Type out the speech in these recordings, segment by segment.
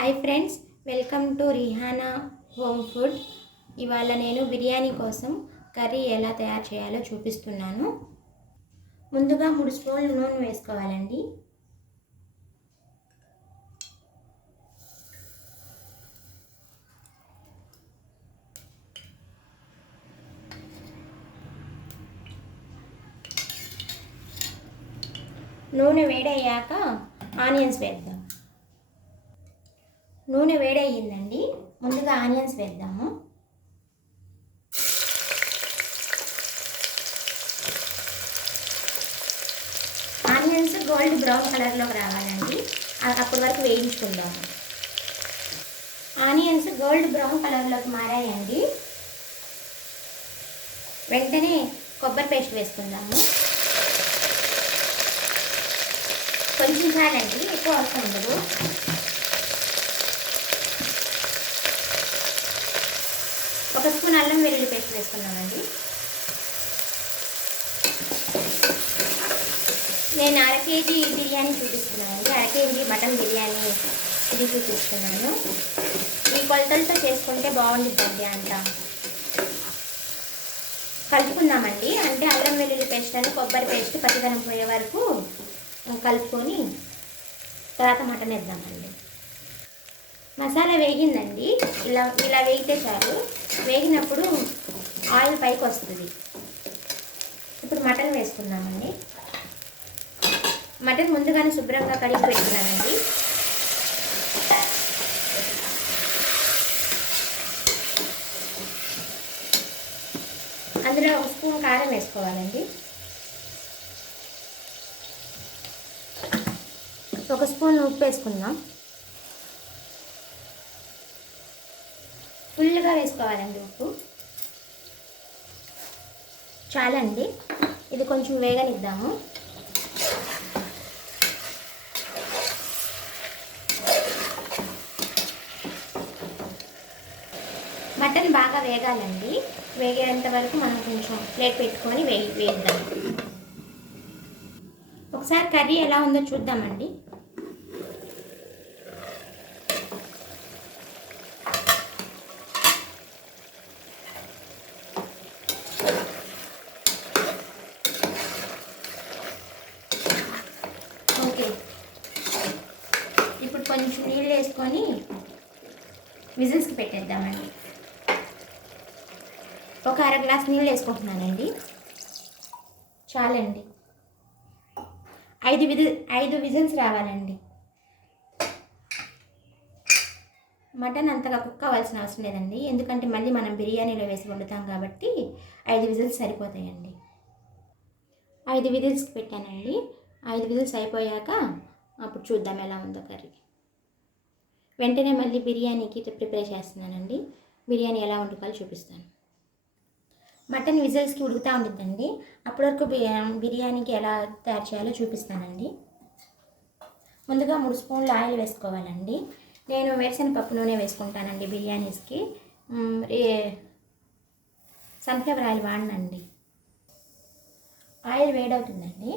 Hi friends, welcome to Rihana home food. ఇవాళ నేను బిర్యానీ కోసం కర్రీ ఎలా తయారు చేయాలో చూపిస్తున్నాను. ముందుగా 3 స్పూన్లు నూనె వేసుకోవాలండి. నూనె వేడయ్యాక ఆనియన్స్ వేద్దాం. నూనె వేడయ్యిందండి. ముందుగా ఆనియన్స్ వేద్దాము. ఆనియన్స్ గోల్డ్ బ్రౌన్ కలర్లోకి రావాలండి. అప్పటి వరకు వేయించుకుందాము. ఆనియన్స్ గోల్డ్ బ్రౌన్ కలర్లోకి మారాయండి. వెంటనే కొబ్బరి పేస్ట్ వేసుకుందాము. కొంచెం చాలండి, ఎక్కువ అవసరం ఉండదు. ఒక స్పూన్ అల్లం వెల్లుల్లి పేస్ట్ వేసుకున్నామండి. నేను 1/2 కేజీ బిర్యానీ చూపిస్తున్నానండి. 1/2 కేజీ మటన్ బిర్యానీ ఇది చూపిస్తున్నాను. ఈ కొలతలతో చేసుకుంటే బాగుంటుందండి. అంతా కలుపుకుందామండి. అంటే అల్లం వెల్లుల్లి పేస్ట్ అని కొబ్బరి పేస్ట్ పచ్చిదనం పోయే వరకు కలుపుకొని తర్వాత మటన్ వేద్దామండి. మసాలా వేగిందండి. ఇలా వేగితే చాలు. వేగినప్పుడు ఆయిల్ పైకి వస్తుంది. ఇప్పుడు మటన్ వేసుకుందామండి. మటన్ ముందుగానే శుభ్రంగా కడిగి పెట్టుకున్నానండి. అందులో 1 స్పూన్ కారం వేసుకోవాలండి. 1 స్పూన్ ఉప్పు వేసుకుందాం. ఫుల్గా వేసుకోవాలండి ఉప్పు. చాలండి. ఇది కొంచెం వేగనిద్దాము. మటన్ బాగా వేగాలండి. వేగేంత వరకు మనం కొంచెం ప్లేట్ పెట్టుకొని వేద్దాం. ఒకసారి కర్రీ ఎలా ఉందో చూద్దామండి. ఓకే, ఇప్పుడు కొంచెం నీళ్ళు వేసుకొని విజిల్స్కి పెట్టేద్దామండి. ఒక 1/2 గ్లాస్ నీళ్ళు వేసుకుంటున్నానండి. చాలండి. 5 విజిల్స్ రావాలండి. మటన్ అంతగా కుక్ అవ్వాల్సిన అవసరం లేదండి. ఎందుకంటే మళ్ళీ మనం బిర్యానీలో వేసి వండుతాం కాబట్టి 5 విజిల్స్ సరిపోతాయండి. 5 విజిల్స్కి పెట్టానండి. 5 విజిల్స్ అయిపోయాక అప్పుడు చూద్దాం ఎలా ఉందో కర్రీ. వెంటనే మళ్ళీ బిర్యానీకి ప్రిపేర్ చేస్తున్నానండి. బిర్యానీ ఎలా వండుకోవాలో చూపిస్తాను. మటన్ విజిల్స్కి ఉడుకుతూ ఉంటుందండి. అప్పటి వరకు బిర్యానీకి ఎలా తయారు చేయాలో చూపిస్తానండి. ముందుగా 3 స్పూన్లు ఆయిల్ వేసుకోవాలండి. నేను వేరుశనగపప్పు నూనె వేసుకుంటానండి బిర్యానీస్కి. సన్ఫ్లవర్ ఆయిల్ వాడనండి. ఆయిల్ వేడవుతుందండి.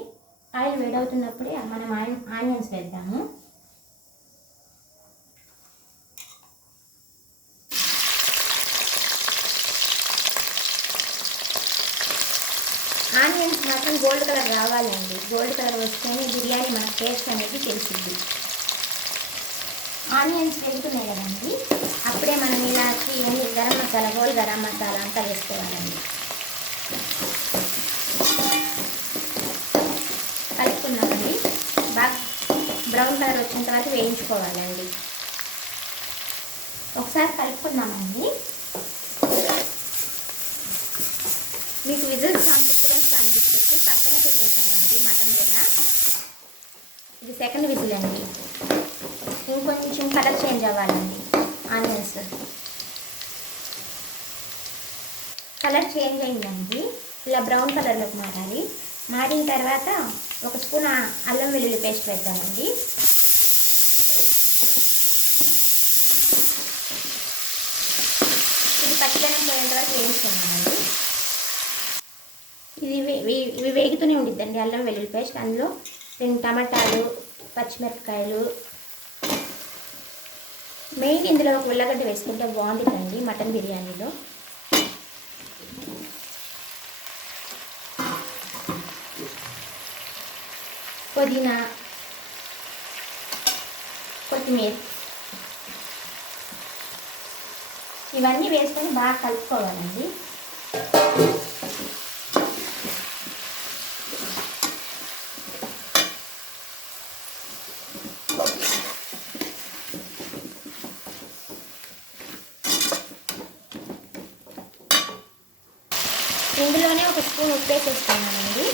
ఆయిల్ వేడవుతున్నప్పుడే మనం ఆనియన్స్ వేద్దాము. ఆనియన్స్ మాత్రం గోల్డ్ కలర్ రావాలండి. గోల్డ్ కలర్ వస్తేనే బిర్యానీ మన టేస్ట్ అనేది తెలిసింది. ఆనియన్స్ వేగుతున్నాయి కదండి. అప్పుడే మనం ఇలాచి గరం మసాలా, హోల్ గరం మసాలా అంతా వేసుకోవాలండి. కలుపుకున్నామండి. బాగా బ్రౌన్ కలర్ వచ్చేంత వరకు వేయించుకోవాలండి. ఒకసారి కలుపుకుందామండి. మీకు విజిల్స్ అనిపిస్తుంది పక్కనే పెట్టేసానండి మటన్ కూడా. ఇది 2nd విజిల్ అండి. ఇంకొంచెం కలర్ చేంజ్ అవ్వాలండి. ఆనియన్స్ కలర్ చేంజ్ అయిందండి. ఇలా బ్రౌన్ కలర్లోకి మారాలి. మారిన తర్వాత 1 స్పూన్ అల్లం వెల్లుల్లి పేస్ట్ వేద్దామండి. ఇది పచ్చిదనం పోయేంత వరకు వేయించుకున్నామండి. ఇవి వేగుతూనే ఉండిద్దండి అల్లం వెల్లుల్లి పేస్ట్. అందులో 2 టమాటాలు, పచ్చిమిరపకాయలు, మెయిన్ ఇందులో ఒక ఉల్లగడ్డ వేసుకుంటే బాగుంటుందండి మటన్ బిర్యానీలో. పుదీనా, కొత్తిమీర ఇవన్నీ వేసుకొని బాగా కలుపుకోవాలండి. ఇందులోనే ఒక స్పూన్ ఉప్పు వేసేసుకున్నానండి.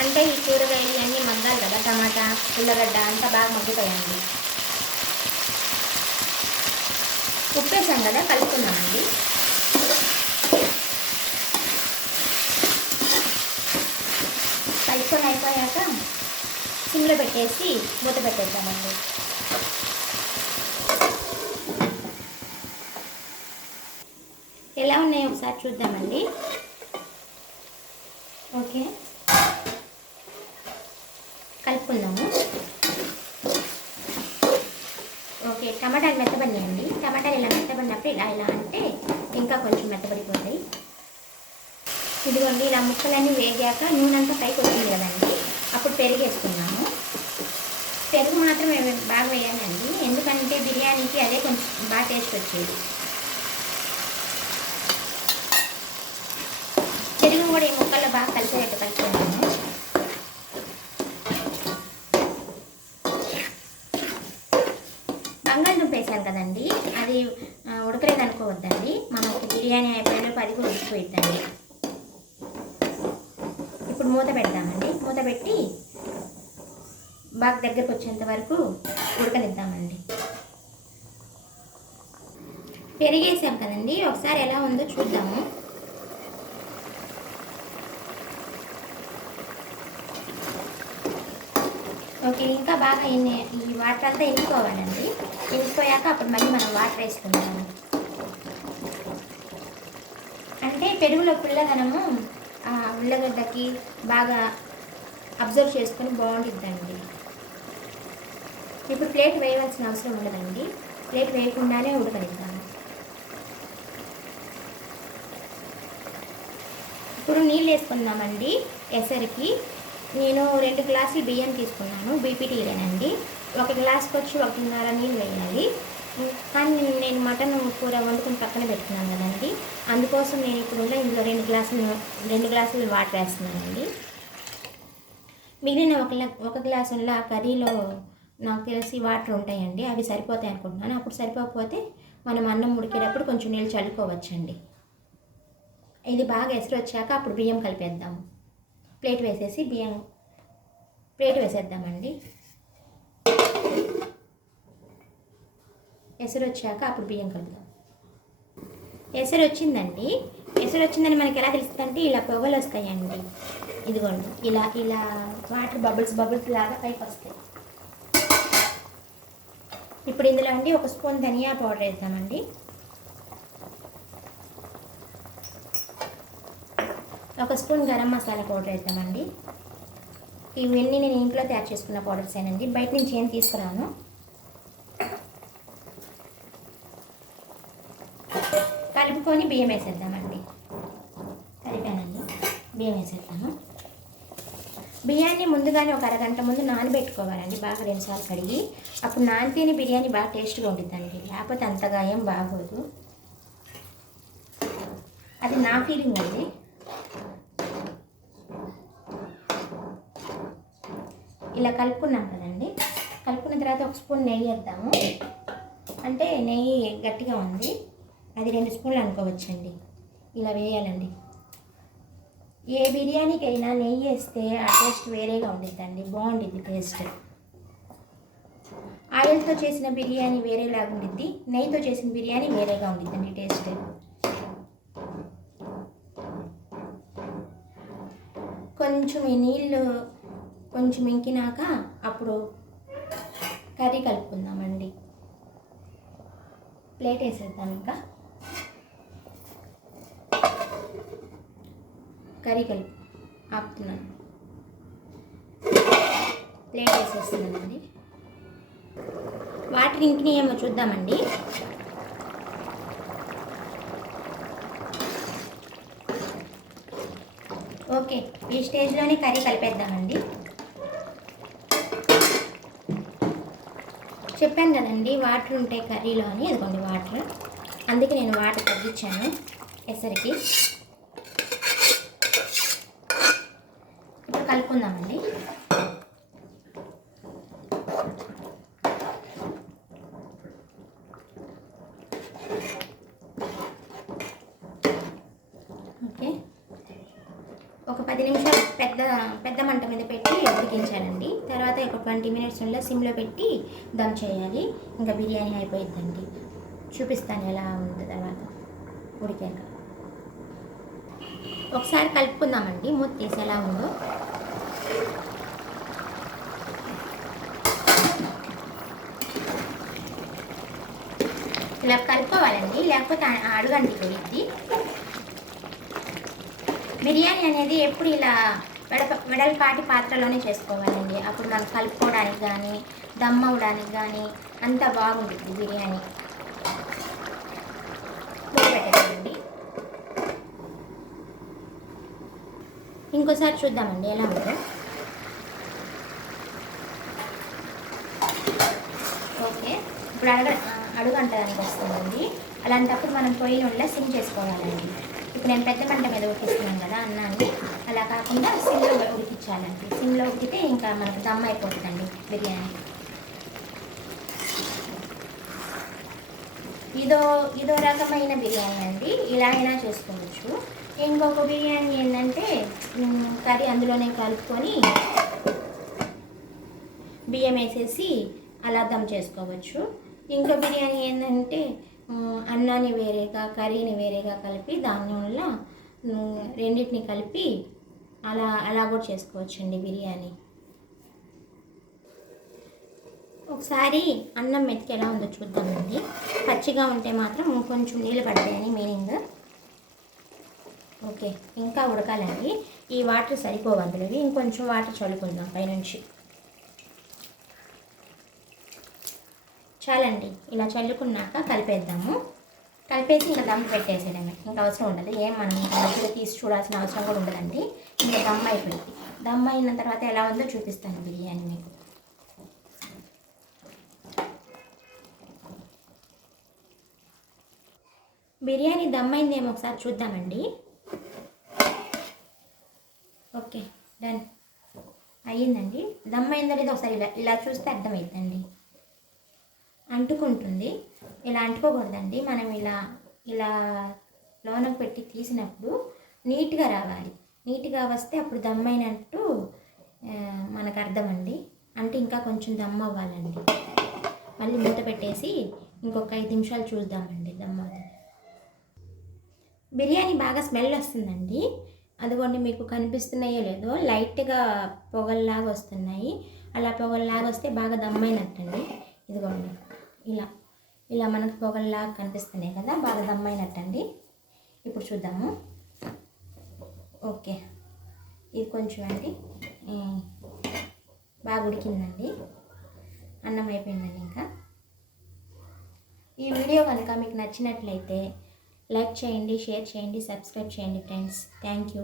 అంటే ఈ కూరగాయలు అన్నీ మగ్గాలి కదా, టమాటా ఉల్లగడ్డ అంతా బాగా మగ్గుతాయండి. ఉప్పు వేసాం కదా, కలుపుకున్నామండి. కలుపుకొని అయిపోయాక సిమ్లో పెట్టేసి మూత పెట్టేద్దామండి. ఎలా ఉన్నాయో ఒకసారి చూద్దామండి. ఓకే, కలుపుకుందాము. ఓకే, టమాటాలు మెత్తబడినాయండి. టమాటాలు ఇలా మెత్తబడినప్పుడు ఇలా అంటే ఇంకా కొంచెం మెత్తబడిపోతాయి. ఇదిగోండి, ఇలా ముక్కలన్నీ వేగాక నూనె అంతా పైకి వచ్చింది కదండి, అప్పుడు పెరుగు వేసుకున్నాము. పెరుగు మాత్రం బాగా వేయాలండి, ఎందుకంటే బిర్యానీకి అదే కొంచెం బాగా టేస్ట్ వచ్చేది. పెరుగు కూడా ఈ ముక్కల్లో బాగా కలిసేటట్టు కలుపుకున్నాము. బంగాళదుంప వేసాను కదండి, అది ఉడకలేదు అనుకోవద్దండి. మనకు బిర్యానీ అయిపోయినప్పుడు అది కూడా ఉడికిపోయిద్దండి. ఇప్పుడు మూత పెడదామండి. మూత పెట్టి బాగా దగ్గరకు వచ్చేంత వరకు ఉడకనిద్దామండి. పెరిగేసాం కదండి, ఒకసారి ఎలా ఉందో చూద్దాము. ఓకే, ఇంకా బాగా ఈ వాటర్ అంతా ఇంకిపోవాలండి. ఇంకిపోయాక అప్పుడు మళ్ళీ మనం వాటర్ వేసుకుందాము. అంటే పెరుగులో పుల్లదనము ఉల్లగడ్డకి బాగా అబ్జర్వ్ చేసుకొని బాగుంటుందండి. ఇప్పుడు ప్లేట్ వేయవలసిన అవసరం ఉండదండి, ప్లేట్ వేయకుండానే ఉడకనిద్దాము. ఇప్పుడు నీళ్ళు వేసుకుందామండి. ఎసరికి నేను 2 గ్లాసులు బియ్యం తీసుకున్నాను, బీపీటీలేనండి. 1 గ్లాస్కి వచ్చి 1.5 నీళ్ళు వేయాలి. కానీ నేను మటన్ కూర వండుకుని పక్కన పెట్టుకున్నాను కదండి, అందుకోసం నేను ఇప్పుడు ఇందులో 2 గ్లాసులు వాటర్ వేస్తున్నానండి. మిగిలిన 1 గ్లాసుల కర్రీలో నాకు తెలిసి వాటర్ ఉంటాయండి, అవి సరిపోతాయి అనుకుంటున్నాను. అప్పుడు సరిపోకపోతే మనం అన్నం ఉడికేటప్పుడు కొంచెం నీళ్ళు చల్లుకోవచ్చండి. ఇది బాగా ఎసరు వచ్చాక అప్పుడు బియ్యం కలిపేద్దాము. ప్లేట్ వేసేసి ప్లేట్ వేసేద్దామండి. ఎసరు వచ్చాక అప్పుడు బియ్యం కలుపుదాం. ఎసరు వచ్చిందండి. ఎసరు వచ్చిందని మనకి ఎలా తెలుస్తుందంటే ఇలా పొగలు వస్తాయండి. ఇదిగోండి, ఇలా ఇలా వాటర్ బబుల్స్ లాగా పైకి వస్తాయి. ఇప్పుడు ఇందులో అండి 1 స్పూన్ ధనియా పౌడర్ వేద్దామండి. 1 స్పూన్ గరం మసాలా పౌడర్ వేద్దామండి. ఇవన్నీ నేను ఇంట్లో తయారు చేసుకున్న పౌడర్స్ ఏనండి, బయట నుంచి ఏం తీసుకురాను. కలుపుకొని బియ్యం వేసేద్దామండి. కలిపానండి, బియ్యం వేసేద్దాము. బియ్యాన్ని ముందుగానే ఒక అరగంట ముందు నానబెట్టుకోవాలండి, బాగా 2 సార్లు కడిగి. అప్పుడు నానితేనే బిర్యానీ బాగా టేస్ట్గా ఉంటుందండి, లేకపోతే అంతగా ఏం బాగోదు. అది నా ఫీలింగ్ అండి. ఇలా కలుపుకున్నాం కదండి, కలుపుకున్న తర్వాత 1 స్పూన్ నెయ్యి వేద్దాము. అంటే నెయ్యి గట్టిగా ఉంది, అది 2 స్పూన్లు అనుకోవచ్చండి. ఇలా వేయాలండి. ఏ బిర్యానీకైనా నెయ్యి వేస్తే ఆ టేస్ట్ వేరేగా ఉండిద్దండి, బాగుండిద్ది టేస్ట్. ఆయిల్తో చేసిన బిర్యానీ వేరేలాగా ఉండిద్ది, నెయ్యితో చేసిన బిర్యానీ వేరేగా ఉండిద్దండి టేస్ట్. కొంచెం ఈ నీళ్ళు కొంచెం ఇంకినాక అప్పుడు కర్రీ కలుపుకుందామండి. ప్లేట్ వేసేద్దాం. ఇంకా కర్రీ కలుపు ఆపుతున్నాను, ప్లేట్ వేసేస్తున్నానండి. వాటర్ ఇంకినాయేమో చూద్దామండి. ఓకే, ఈ స్టేజ్లోనే కర్రీ కలిపేద్దామండి. చెప్పాను కదండి వాటర్ ఉంటాయి కర్రీలో అని. ఇదిగోండి వాటర్, అందుకే నేను వాటర్ తగ్గించాను ఎసరికి. ఇప్పుడు కలుపుకుందామండి. ఓకే, ఒక 10 నిమిషాలు పెద్ద మంట మీద పెట్టి ఉడికించాలండి. తర్వాత ఒక 20 మినిట్స్ సిమ్లో పెట్టి దమ్ చేయాలి. ఇంకా బిర్యానీ అయిపోయిద్దండి. చూపిస్తాను ఎలా ఉంది తర్వాత ఉడికాక. ఒకసారి కలుపుకుందామండి, మూత తీసి ఎలా ఉందో. ఇలా కలుపుకోవాలండి, లేకపోతే అడుగంటి పోయిద్ది. బిర్యానీ అనేది ఎప్పుడు ఇలా వెడల్పాటి పాత్రలోనే చేసుకోవాలండి. అప్పుడు మనం కలుపుకోవడానికి కానీ దమ్ అవ్వడానికి కానీ అంత బాగుంటుంది బిర్యానీ. పెట్టేదండి. ఇంకోసారి చూద్దామండి ఎలా ఉందో. ఓకే, ఇప్పుడు అడుగంటడానికి వస్తుందండి. అలాంటప్పుడు మనం పొయ్యిలో సిమ్ చేసుకోవాలండి. ఇప్పుడు నేను పెద్ద మంట మీద ఉడికిస్తున్నాను కదా అన్నాన్ని, అలా కాకుండా సిమ్లో ఉడికించాలండి. సిమ్లో ఉడికితే ఇంకా మనకు దమ్ అయిపోతుందండి బిర్యానీ. ఇదో రకమైన బిర్యానీ అండి, ఇలా అయినా చేసుకోవచ్చు. ఇంకొక బిర్యానీ ఏంటంటే కర్రీ అందులోనే కలుపుకొని బియ్యం వేసేసి అలా దమ్ చేసుకోవచ్చు. ఇంకో బిర్యానీ ఏంటంటే అన్నాన్ని వేరేగా కర్రీని వేరేగా కలిపి దానివల్ల రెండింటిని కలిపి అలా కూడా చేసుకోవచ్చండి బిర్యానీ. ఒకసారి అన్నం మెతికి ఎలా ఉందో చూద్దామండి. పచ్చిగా ఉంటే మాత్రం కొంచెం నీళ్ళు పడతాయని మీనింగ్. ఓకే, ఇంకా ఉడకాలండి. ఈ వాటర్ సరిపోవు అందులోవి, ఇంకొంచెం వాటర్ చల్లుకుందాం పైనుంచి. చాలండి, ఇలా చల్లుకున్నాక కలిపేద్దాము. కలిపేసి ఇంకా దమ్ పెట్టేసేయడమే, ఇంకా అవసరం ఉండదు. ఏం మనం మధ్యలో తీసి చూడాల్సిన అవసరం కూడా ఉండదండి. ఇంకా దమ్ అయిపోయింది. దమ్ అయిన తర్వాత ఎలా ఉందో చూపిస్తాను బిర్యానీ మీకు. బిర్యానీ దమ్ అయిందేమో ఒకసారి చూద్దామండి. ఓకే, డన్ అయ్యిందండి. దమ్ అయిందో లేదో ఒకసారి ఇలా చూస్తే అర్థమవుతుందండి. అంటుకుంటుంది, ఇలా అంటుకోకూడదండి. మనం ఇలా లోనకు పెట్టి తీసినప్పుడు నీట్గా రావాలి. నీట్గా వస్తే అప్పుడు దమ్ అయినట్టు మనకు అర్థం అండి. అంటే ఇంకా కొంచెం దమ్ అవ్వాలండి. మళ్ళీ మూత పెట్టేసి ఇంకొక 5 నిమిషాలు చూద్దామండి దమ్ అవుతుంది. బిర్యానీ బాగా స్మెల్ వస్తుందండి. అదిగోండి, మీకు కనిపిస్తున్నాయో లేదో లైట్గా పొగల్లాగా వస్తున్నాయి. అలా పొగల్లాగా వస్తే బాగా దమ్మైనట్టండి. ఇదిగోండి, ఇలా మనకు పొగల్లాగా కనిపిస్తున్నాయి కదా, బాగా దమ్మైనట్టండి. ఇప్పుడు చూద్దాము. ఓకే, ఇది కొంచెం అండి బాగా ఉడికిందండి. అన్నం అయిపోయిందండి. ఇంకా ఈ వీడియో కనుక మీకు నచ్చినట్లయితే లైక్ చేయండి, షేర్ చేయండి, సబ్స్క్రైబ్ చేయండి ఫ్రెండ్స్. Thank you.